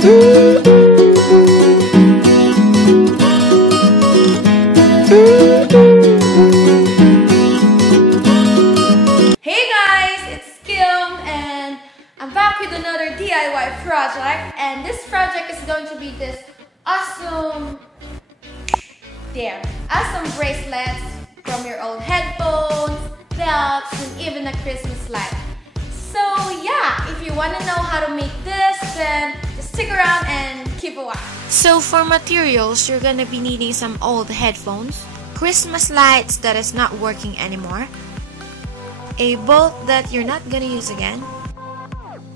Hey guys, it's Kim and I'm back with another DIY project, and this project is going to be this awesome bracelets from your old headphones, belts, and even a Christmas light. So yeah, if you want to know how to make this, then just stick around and keep a watch. So for materials, you're gonna be needing some old headphones, Christmas lights that is not working anymore, a bolt that you're not gonna use again,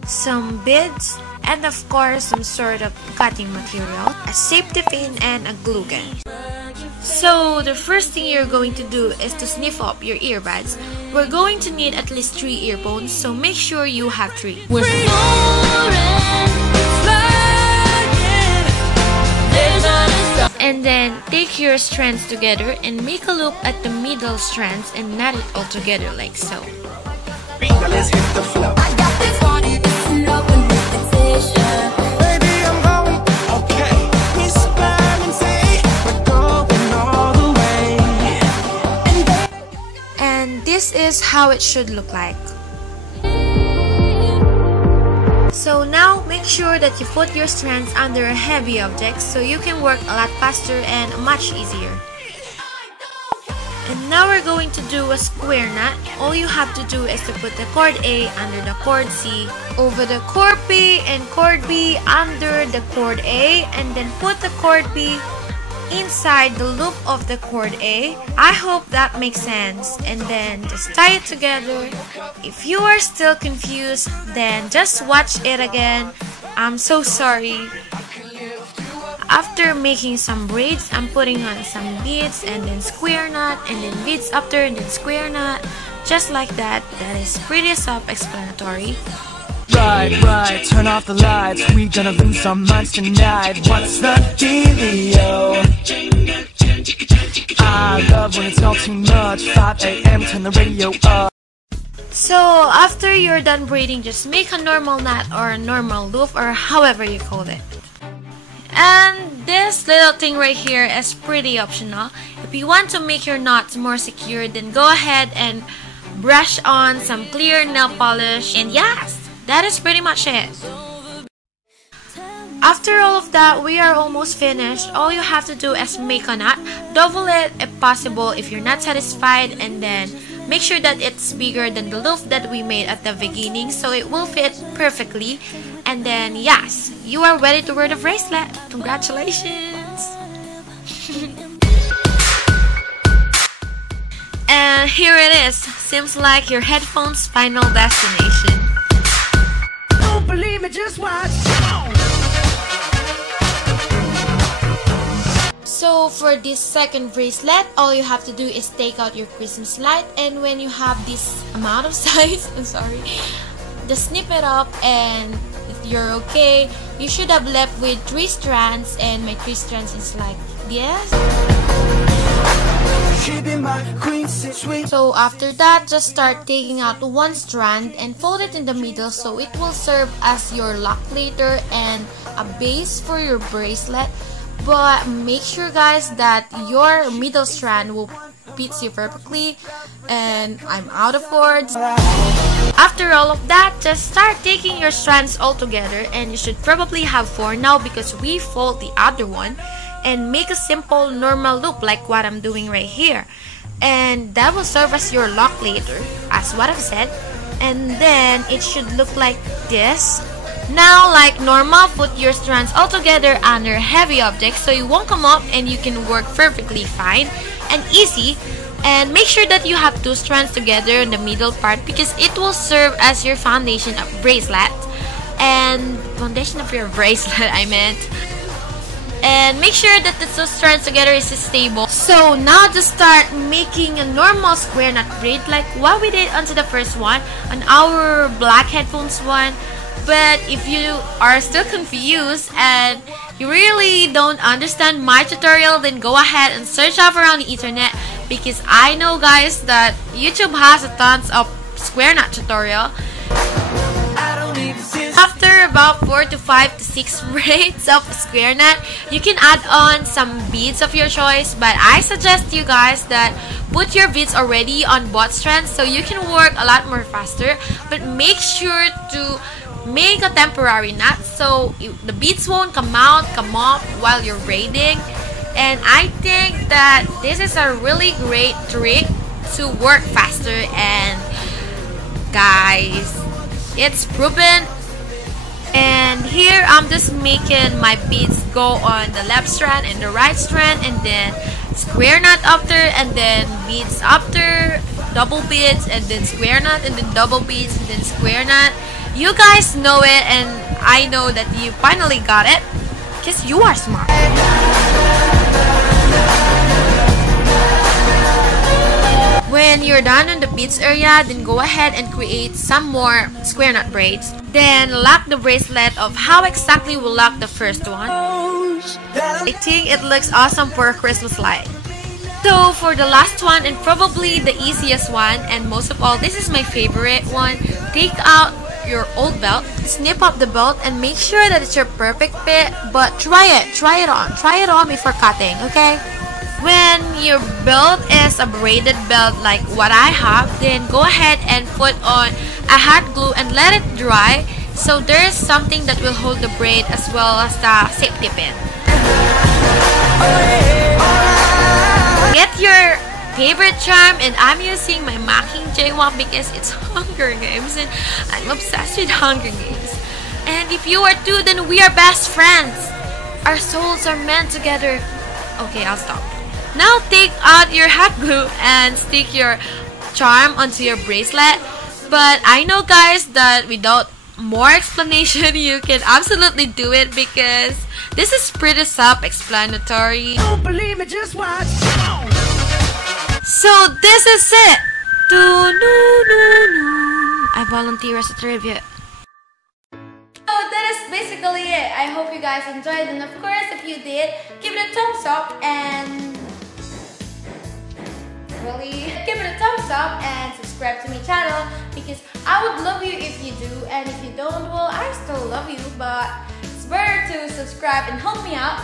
some beads, and of course some sort of cutting material, a safety pin, and a glue gun. So the first thing you're going to do is to sniff up your earbuds. We're going to need at least 3 earphones, so make sure you have 3. And then take your strands together and make a loop at the middle strands and knot it all together like so. Let's hit the flow. And this is how it should look like. So now make sure that you put your strands under a heavy object so you can work a lot faster and much easier. And now we're going to do a square knot. All you have to do is to put the chord A under the chord C, over the chord B, and chord B under the chord A, and then put the chord B inside the loop of the chord A. I hope that makes sense. And then just tie it together. If you are still confused, then just watch it again. I'm so sorry. After making some braids, I'm putting on some beads and then square knot, and then beads after, and then square knot, just like that. That is pretty self-explanatory. Right, turn off the lights. We gonna lose our minds tonight. What's the dealio? I love when it's all too much. 5 AM, turn the radio up. So after you're done braiding, just make a normal knot or a normal loop or however you call it. And this little thing right here is pretty optional. If you want to make your knots more secure, then go ahead and brush on some clear nail polish, and yes, that is pretty much it. After all of that, we are almost finished. All you have to do is make a knot, double it if possible if you're not satisfied, and then make sure that it's bigger than the loop that we made at the beginning so it will fit perfectly. And then yes, you are ready to wear the bracelet. Congratulations! And here it is. Seems like your headphones' final destination. Don't believe me, just watch. So for this second bracelet, all you have to do is take out your Christmas light, and when you have this amount of size, I'm sorry, just snip it up, and if you're okay, you should have left with 3 strands, and my 3 strands is like this. So after that, just start taking out 1 strand and fold it in the middle so it will serve as your lock later and a base for your bracelet. But make sure guys that your middle strand will fit you perfectly, and I'm out of words. After all of that, just start taking your strands all together, and you should probably have 4 now because we fold the other one, and make a simple normal loop like what I'm doing right here, and that will serve as your lock later as what I've said. And then it should look like this. Now, like normal, put your strands all together under heavy objects so you won't come up and you can work perfectly fine and easy. And make sure that you have 2 strands together in the middle part because it will serve as your foundation of bracelet. And foundation of your bracelet, I meant. And make sure that the 2 strands together is stable. So now to start making a normal square knot braid like what we did onto the first one, on our black headphones one. But if you are still confused and you really don't understand my tutorial, then go ahead and search up around the internet, because I know guys that YouTube has a tons of square knot tutorial. After after about 4 to 5 to 6 braids of square knot, you can add on some beads of your choice, but I suggest you guys that put your beads already on both strands so you can work a lot more faster, but make sure to make a temporary knot so the beads won't come off while you're braiding. And I think that this is a really great trick to work faster, and guys, it's proven. And here I'm just making my beads go on the left strand and the right strand, and then square knot after, and then beads after, double beads, and then square knot, and then double beads, and then square knot. You guys know it, and I know that you finally got it because you are smart. When you're done on the beads area, then go ahead and create some more square knot braids. Then lock the bracelet of how exactly we'll lock the first one. I think it looks awesome for a Christmas light. So for the last one, and probably the easiest one, and most of all, this is my favorite one, take out your old belt, snip up the belt, and make sure that it's your perfect fit, but try it on before cutting, okay? When your belt is a braided belt like what I have, then go ahead and put on a hot glue and let it dry so there is something that will hold the braid as well as the safety pin. Get your favorite charm, and I'm using my Mockingjay one because it's Hunger Games and I'm obsessed with Hunger Games. And if you are too, then we are best friends. Our souls are meant together. Okay, I'll stop. Now take out your hot glue and stick your charm onto your bracelet. But I know guys that without more explanation you can absolutely do it because this is pretty self-explanatory. Don't believe me, just watch. So this is it. I volunteer as a trivia. So that is basically it. I hope you guys enjoyed, and of course if you did, give it a thumbs up and subscribe to my channel because I would love you if you do, and if you don't, well, I still love you, but it's better to subscribe and help me out.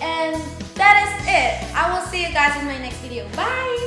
And that is it. I will see you guys in my next video. Bye!